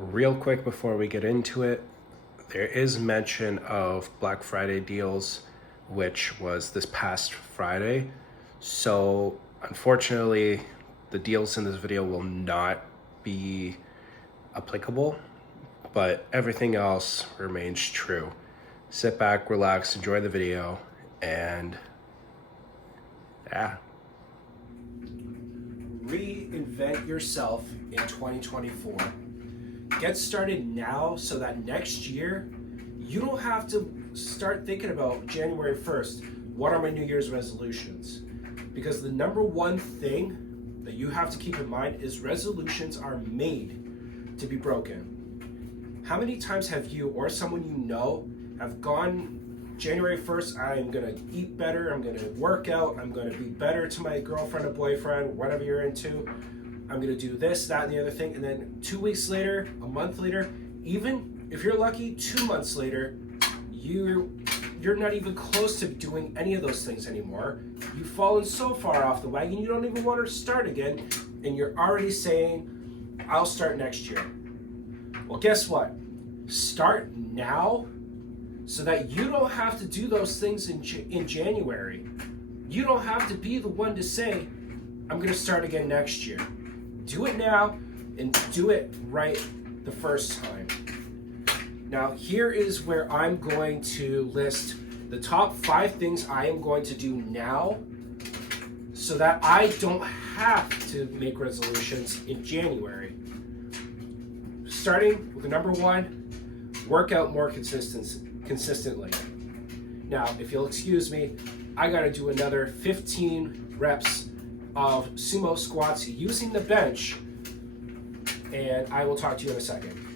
Real quick before we get into it, there is mention of Black Friday deals, which was this past Friday. So unfortunately, the deals in this video will not be applicable, but everything else remains true. Sit back, relax, enjoy the video, and yeah. Reinvent yourself in 2024. Get started now so that next year you don't have to start thinking about January 1st, what are my New Year's resolutions? Because the number one thing that you have to keep in mind is resolutions are made to be broken. How many times have you or someone you know have gone January 1st, I'm gonna eat better, I'm gonna work out, I'm gonna be better to my girlfriend or boyfriend, whatever you're into, I'm gonna do this, that, and the other thing, and then 2 weeks later, a month later, even if you're lucky, 2 months later, you're not even close to doing any of those things anymore. You've fallen so far off the wagon, you don't even want to start again, and you're already saying, I'll start next year. Well, guess what? Start now so that you don't have to do those things in January. You don't have to be the one to say, I'm gonna start again next year. Do it now and do it right the first time. Now, here is where I'm going to list the top 5 things I am going to do now so that I don't have to make resolutions in January. Starting with the number 1, work out more consistently. Now, if you'll excuse me, I gotta do another 15 reps of sumo squats using the bench, and I will talk to you in a second.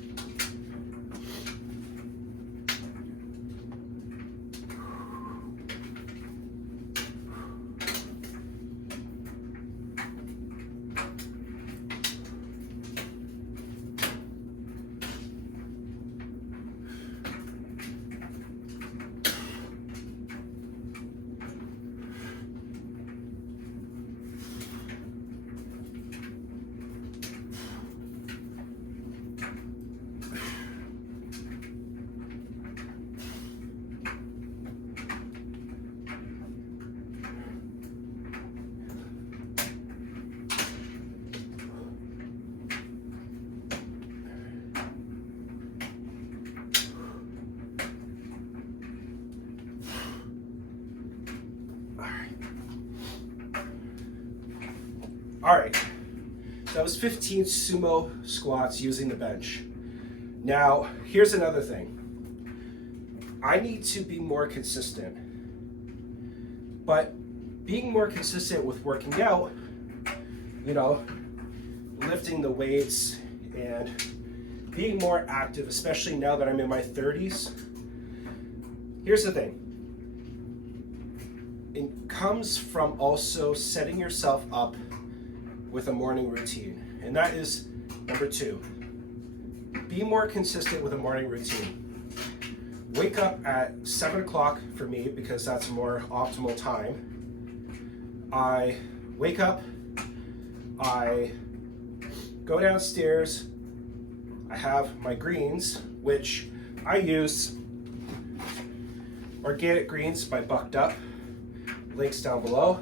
All right, that was 15 sumo squats using the bench. Now, here's another thing. I need to be more consistent, but being more consistent with working out, lifting the weights and being more active, especially now that I'm in my 30s. Here's the thing. It comes from also setting yourself up with a morning routine. And that is number 2. Be more consistent with a morning routine. Wake up at 7 o'clock for me because that's a more optimal time. I wake up, I go downstairs, I have my greens, which I use Organic Greens by Bucked Up. Links down below.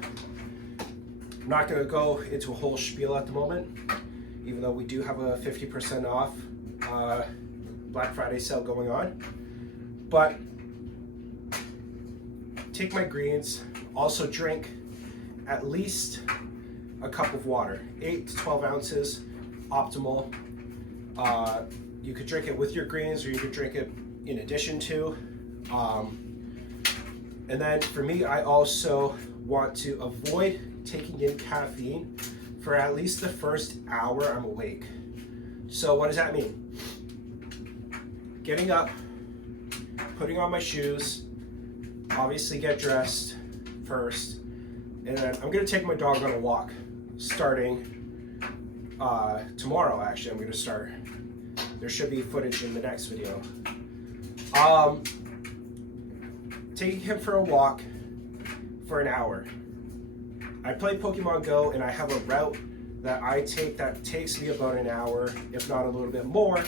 I'm not going to go into a whole spiel at the moment, even though we do have a 50% off Black Friday sale going on. But take my greens, also drink at least a cup of water, 8 to 12 ounces, optimal. You could drink it with your greens or you could drink it in addition to. And then for me, I also want to avoid taking in caffeine for at least the first hour I'm awake. So what does that mean? Getting up, putting on my shoes, obviously get dressed first, and then I'm gonna take my dog on a walk starting tomorrow. Actually, I'm gonna start. There should be footage in the next video. Taking him for a walk for an hour. I play Pokemon Go and I have a route that I take that takes me about an hour, if not a little bit more.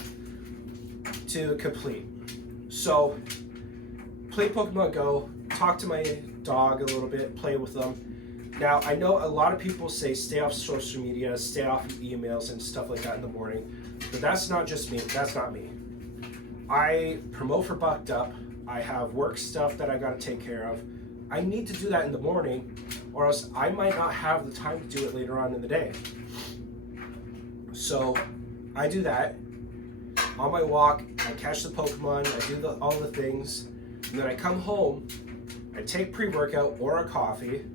to complete. So, play Pokemon Go, talk to my dog a little bit, play with them. Now, I know a lot of people say stay off social media, stay off emails and stuff like that in the morning, but that's not just me, that's not me. I promote for Bucked Up, I have work stuff that I gotta take care of. I need to do that in the morning, or else I might not have the time to do it later on in the day. So, I do that. On my walk, I catch the Pokemon, I do all the things, and then I come home, I take pre-workout or a coffee.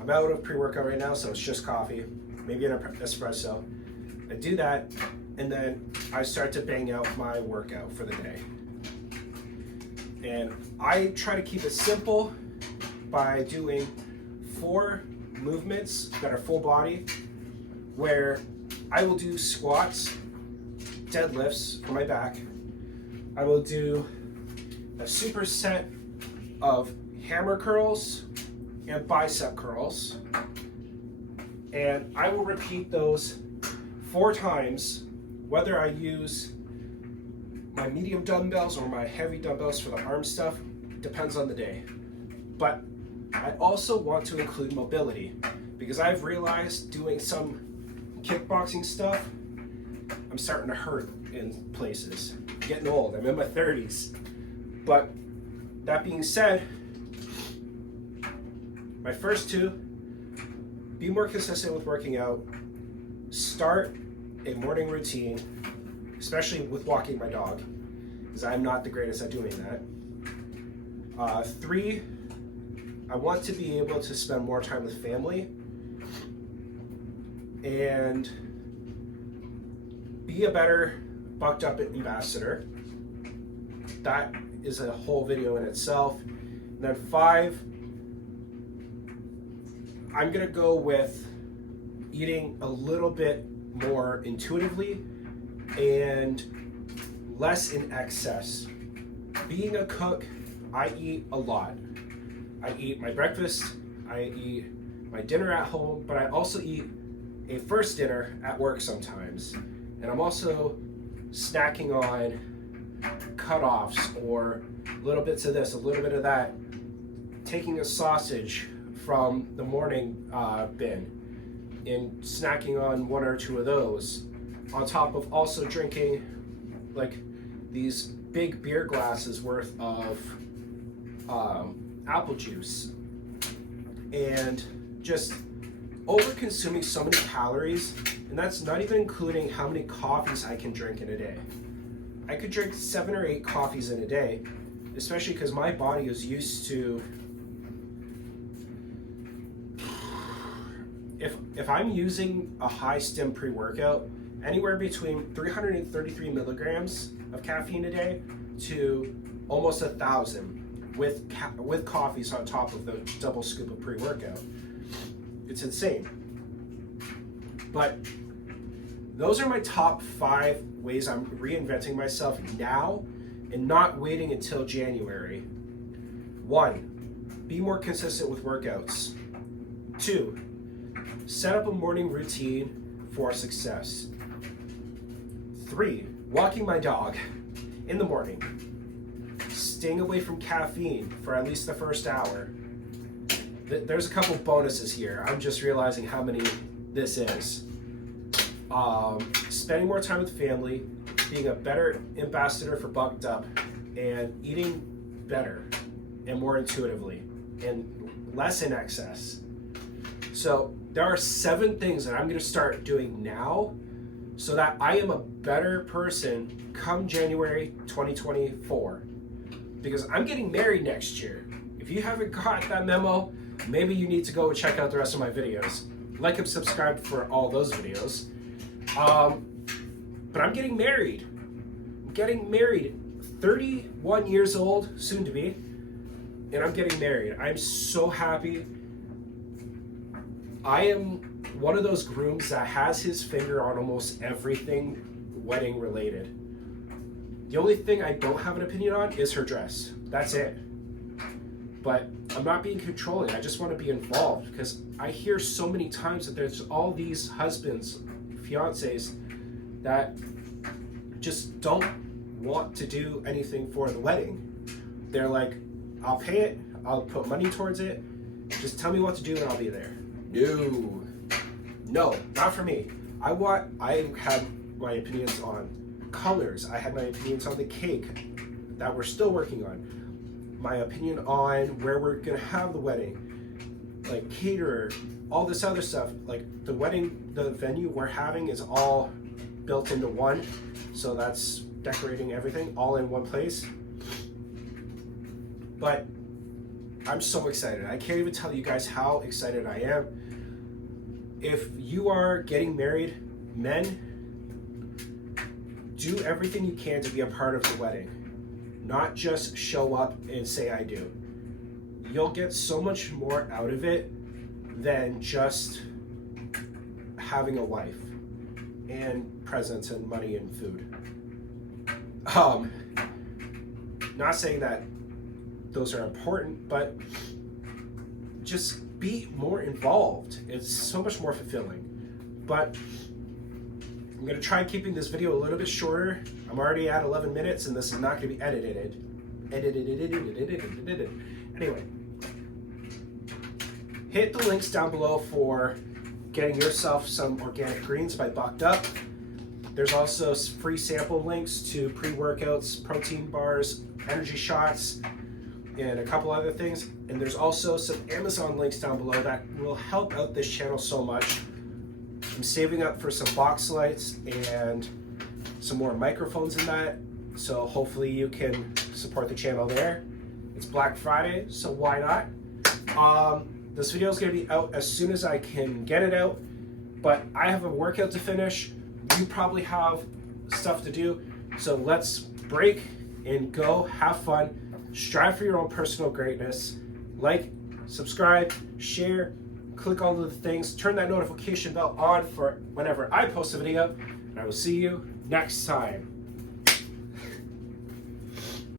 I'm out of pre-workout right now, so it's just coffee, maybe an espresso. I do that, and then I start to bang out my workout for the day. And I try to keep it simple by doing 4 movements that are full body, where I will do squats, deadlifts for my back. I will do a superset of hammer curls and bicep curls. And I will repeat those 4 times, whether I use my medium dumbbells or my heavy dumbbells for the arm stuff, depends on the day. But I also want to include mobility, because I've realized doing some kickboxing stuff, I'm starting to hurt in places. I'm getting old, I'm in my 30s. But that being said, my first 2, be more consistent with working out, start a morning routine, especially with walking my dog, because I'm not the greatest at doing that. 3, I want to be able to spend more time with family, and be a better Bucked Up ambassador. That is a whole video in itself. And then 5, I'm gonna go with eating a little bit more intuitively and less in excess. Being a cook, I eat a lot. I eat my breakfast, I eat my dinner at home, but I also eat a first dinner at work sometimes. And I'm also snacking on cut-offs or little bits of this, a little bit of that, taking a sausage from the morning bin and snacking on 1 or 2 of those, on top of also drinking like these big beer glasses worth of apple juice, and just over consuming so many calories. And that's not even including how many coffees I can drink in a day. I could drink 7 or 8 coffees in a day, especially because my body is used to, if I'm using a high stim pre-workout, anywhere between 333 milligrams of caffeine a day to almost 1,000 with coffees on top of the double scoop of pre-workout. It's insane. But those are my top 5 ways I'm reinventing myself now and not waiting until January. 1, be more consistent with workouts. 2, set up a morning routine for success. 3, walking my dog in the morning. Staying away from caffeine for at least the first hour. There's a couple bonuses here. I'm just realizing how many this is. Spending more time with family, being a better ambassador for Bucked Up, and eating better and more intuitively and less in excess. So there are 7 things that I'm going to start doing now so that I am a better person come January 2024. Because I'm getting married next year. If you haven't got that memo, maybe you need to go check out the rest of my videos. Like and subscribe for all those videos. But I'm getting married. I'm getting married. 31 years old, soon to be. And I'm getting married. I'm so happy. I am one of those grooms that has his finger on almost everything wedding related. The only thing I don't have an opinion on is her dress. That's it. But I'm not being controlling. I just want to be involved, because I hear so many times that there's all these husbands, fiancés, that just don't want to do anything for the wedding. They're like, I'll pay it, I'll put money towards it, just tell me what to do and I'll be there. No, not for me. I had my opinions on colors. I had my opinions on the cake that we're still working on. My opinion on where we're gonna have the wedding, like caterer, all this other stuff. Like the venue we're having is all built into one. So that's decorating everything all in one place. But I'm so excited. I can't even tell you guys how excited I am. If you are getting married, men, do everything you can to be a part of the wedding. Not just show up and say I do. You'll get so much more out of it than just having a wife and presents and money and food. Not saying that those are important, but just be more involved. It's so much more fulfilling. But I'm gonna try keeping this video a little bit shorter. I'm already at 11 minutes and this is not gonna be edited. Anyway, hit the links down below for getting yourself some organic greens by Bucked Up. There's also free sample links to pre-workouts, protein bars, energy shots, and a couple other things. And there's also some Amazon links down below that will help out this channel so much. I'm saving up for some box lights and some more microphones in that, so hopefully you can support the channel there. It's Black Friday, so why not? This video is going to be out as soon as I can get it out, but I have a workout to finish. You probably have stuff to do, so let's break and go, have fun, strive for your own personal greatness. Like, subscribe, share, click all of the things, turn that notification bell on for whenever I post a video, and I will see you next time.